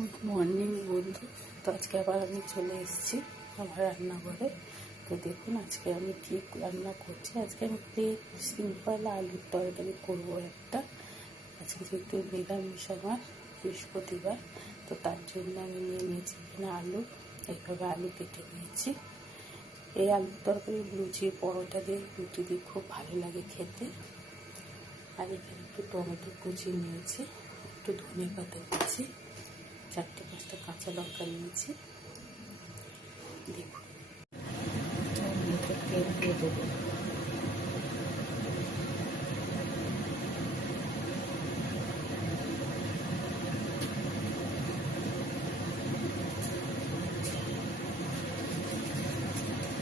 Good morning বন্ধু। তো আজকে আবার আমি চলে এসেছি আমার রান্নাঘরে। তো দেখুন আজকে আমি কী রান্না করছি। আজকে আমি সিম্পল আলুর তরকারি করবো একটা। আজকে যেহেতু নিরামিষ আমার বৃহস্পতিবার, তো তার জন্য আমি নিয়ে নিয়েছি এখানে আলু। এইভাবে আলু কেটে নিয়েছি। এই আলুর তরকারি লুচি পরোটা দিয়ে রুটি দিয়ে খুব ভালো লাগে খেতে। আর এখানে একটু টমেটো কুচি নিয়েছি, একটু ধনে পাতা দিয়েছি, 4-5টা কাঁচা লঙ্কা নিয়েছি। দেখুন তেল দিয়ে দেবো।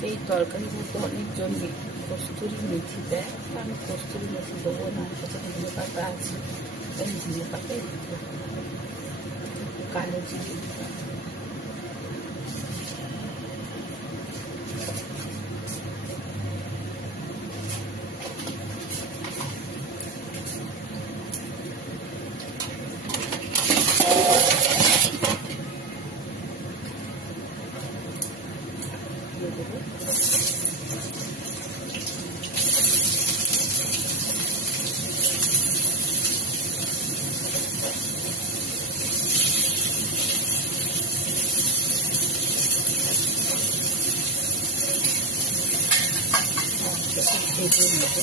এই তরকারির মধ্যে অনেকজন কস্তুরি মেথি দেয়, আমি কস্তুরি মেথি দেবো না। আমার কাছে ধনে পাতা আছে, আমি ধনে পাতাই দেবো। কালো জিরে দিয়ে দেবো। ভেজে নেবো।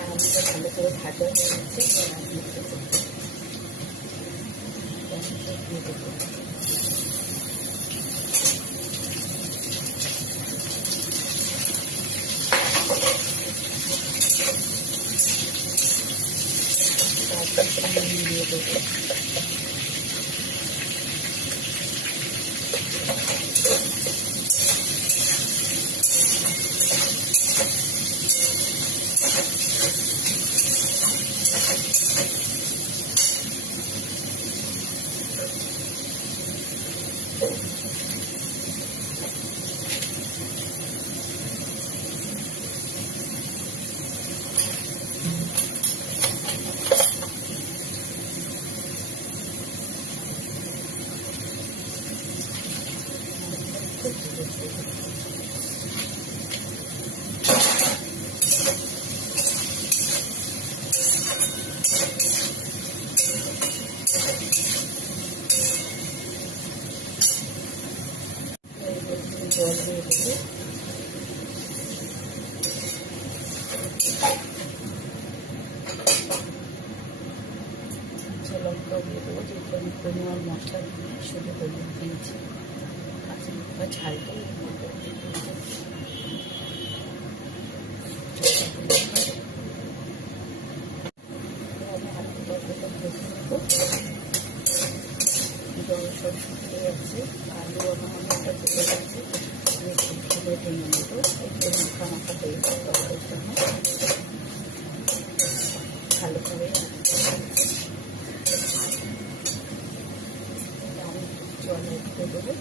আলুটা ভালো করে ভাজা হয়ে গেছে, দিয়ে দেবো। দিয়ে দেবো। জল দিয়ে দেবো। কাঁচা লঙ্কা দিয়ে দেবো, যেহেতু আমি কোনো আর মশলা দিয়ে শুধু হলুদ দিয়েছি। কাঁচা লঙ্কা ঝালটা এর মধ্যে দিয়ে দেবো। আমি আলু তরকারিটা ভেজে নেবো। জল সব শুকিয়ে যাচ্ছে, আলু আমার অনেকটা ভেজে গেছে। আমি একটু ভেজে ভেঙে নেবো, একটু মাখা মাখা হয়ে যায় তরকারিটা আমার ভালো করে। আমি জল একটু দেবো।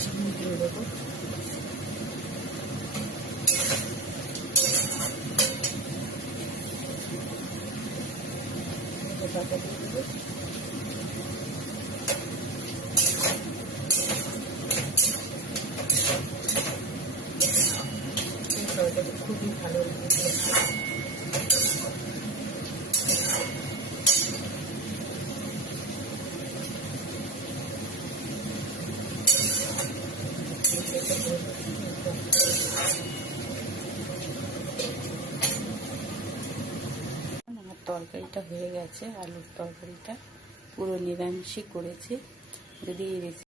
চিনি দিয়ে দেবো। পাতা দিয়ে দেবো। এই তরকারিটা খুবই ভালো লেগেছে। আমার তরকারিটা হয়ে গেছে, আলুর তরকারিটা পুরো নিরামিষই করেছি। যদি